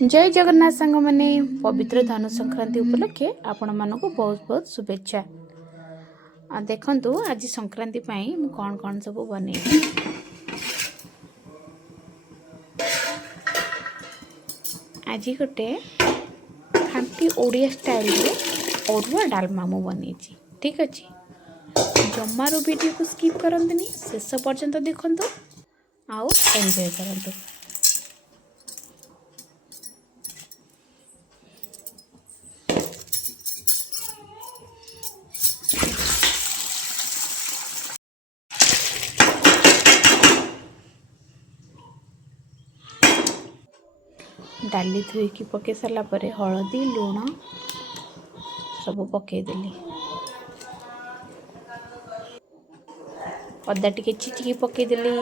जय जगन्नाथ सांग मैंने पवित्र धनु संक्रांति उपलक्षे आपण मानक बहुत बहुत शुभेच्छा। देखंतु आज संक्रांति पाई मु कौन कौन सब बने। आज गोटे खांटी ओडिया स्टाइल रे अरुआ डालमा मु बनी। ठीक अच्छे, जमारू वीडियो को स्किप करंतनी, शेष पर्यंत देखंतु आउ एंजॉय करंतु। डाली धोईकी पके सारा परे हलदी लुण सब पकईदेली। अदा टिके चिचिकी पकईदेली,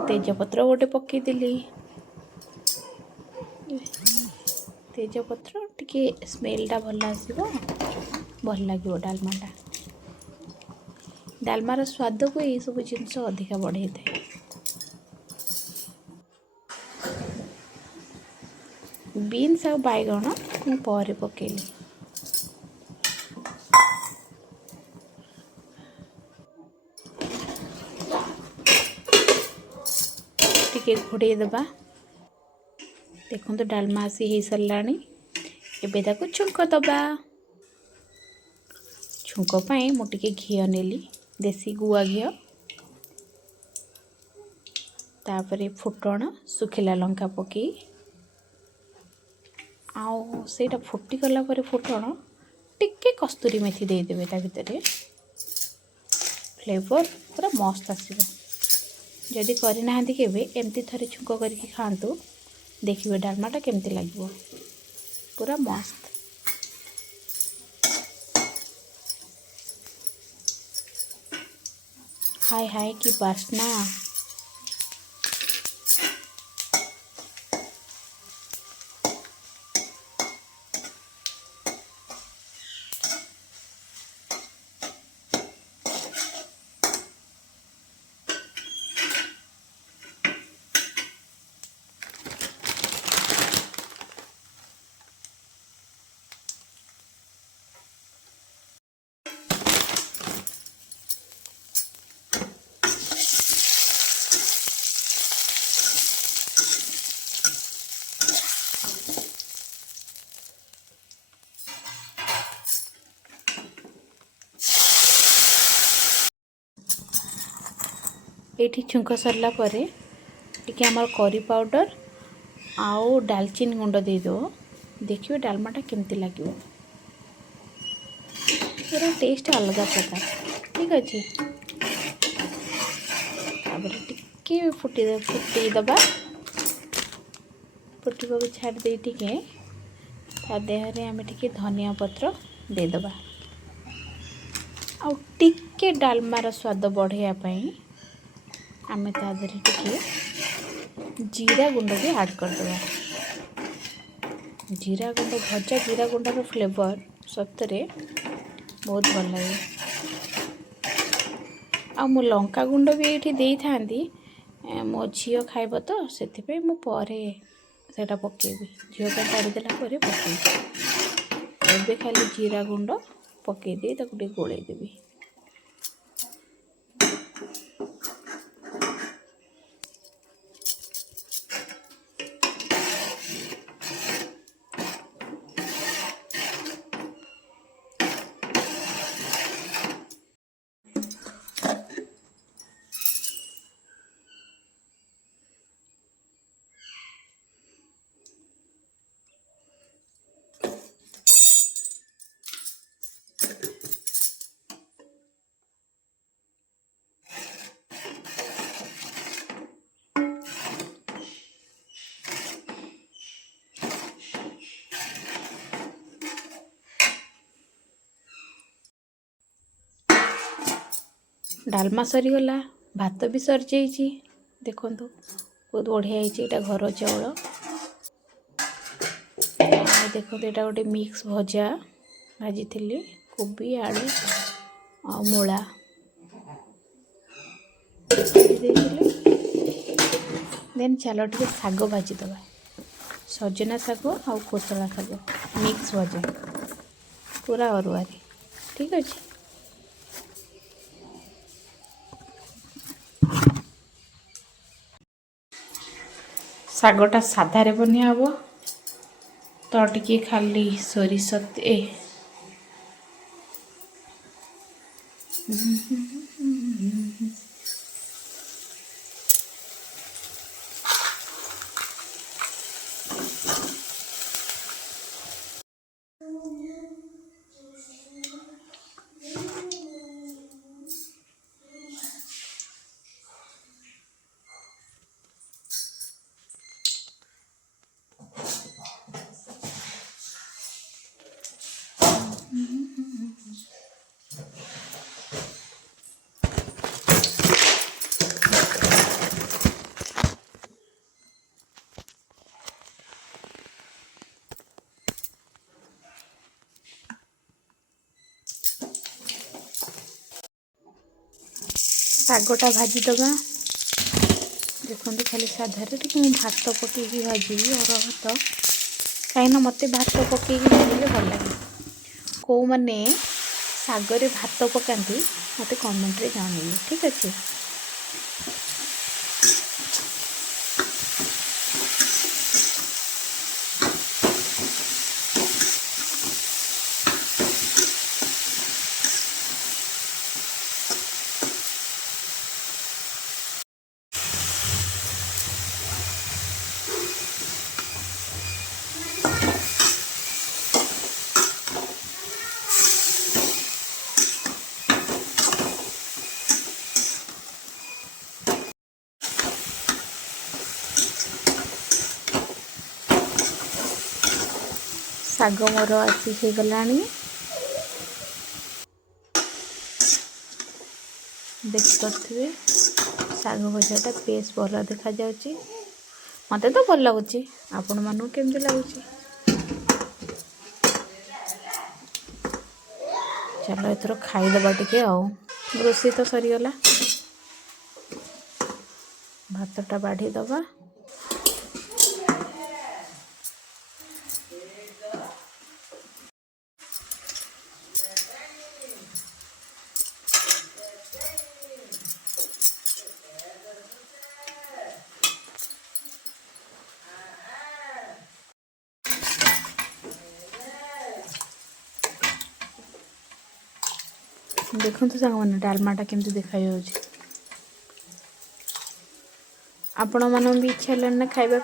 तेजपत्र गोटे पकईदेली। तेजपत्र टिके स्मेलटा भल आसो, भल लगे डालमाटा। डालमार स्वाद को यही सब जिनस अधिका बढ़े थाए। बीन्स आ बैगण पर पकेली। टिके घोड़े दबा। देखो डालमा आसी हो सारा। एबे ताको छुंक दबा। छुंक पाई मु टिके घी नेली, देसी गुआ घी। तापरे फुटण सुखिला लंका पकई आउ सेटा फुटी गला परे फुटण टिके कस्तूरी मेथी दे देबे। ता भितरे फ्लेवर पूरा मस्त आसीबो। जदि करि नाहंती केबे एमती थरे छुंक करके खांतु, देखिबे डालमाटा केमती लागिबो, पूरा मस्त। हाय हाय की बासना। एठी छुंक सरला परे टिके हमर करी पाउडर आउ दालचीनी गुंड दे दो। देखिए डालमाटा केमती लगे, पूरा टेस्ट अलग प्रकार। ठीक अच्छे, टिके फुटी दबा। फुटवा को छाड़ दे टिके ता देहरे आमे टिके धनिया पत्र दे दबा। आउ टिके डालमार स्वाद बढ़िया पाई आमे ता देहरे टिके जीरा गुंड भी ऐड कर दबा। जीरा गुंड, भजा जीरा गुंडर फ्लेवर सतरे बहुत भल लगे। आ मु लंका गुंड भी ये दे थांती, मो झील खाइब तो से मु परे सेटा पकेबी। झील का काढ़ीदेला परे पकेबी। एबे खाली जीरा गुंड पकई दे ताको टिके गोळेई देबी। डालमा सरीगला, भात भी सरी जाइए। देखो बहुत बढ़िया है घर चाउल। देखो यहाँ गोटे मिक्स भजा भाजी थी, कोबी आलू आ मूला देन चलो टिके शाग भाजीदबा सजना शाग आउ कोसला शाग मिक्स भजा पूरा अरुआ ठीक अच्छे। शागटा साधारे बनिया हम तो टिके खाली सोरिष शागटा भाजीदबा देखो खाली साधारे टी भात पकईकी भाजी अरुआ भात कहीं मत भात पकईकी भाजिले भल लगे कौ मैंने शागरे भात पकाती मत कमेंट रे जानइए ठीक अच्छे। शाग मोर आसी हो गलानी देख पारे शाग भजाटा बेस भल देखा जाउची मते तो भल लगुच आपण मानू केमती लगुच। चलो एथर खाईदबा टिके रोषे तो सरीगला भातटा बाढ़ी दबा देखो सांग मैंने डालमाटा केमती देखा आपण मन भी इच्छा है ना खाइबा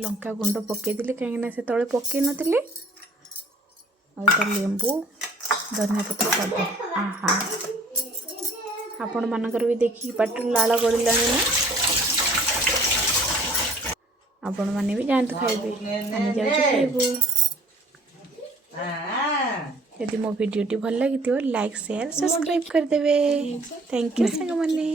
लंका गुंड पकईदी कहीं से तले पकई नी लेंबू धनिया पत्र पड़े आहा आपण मानकर भी देखिए पाट लाल गड़ला ना आपण मैंने भी जातु खाइबे आम जाऊँ खाइबू। यदि मो वीडियोटी भल लगी लाइक शेयर सब्सक्राइब करदेवे। थैंक यू सांग मैंने।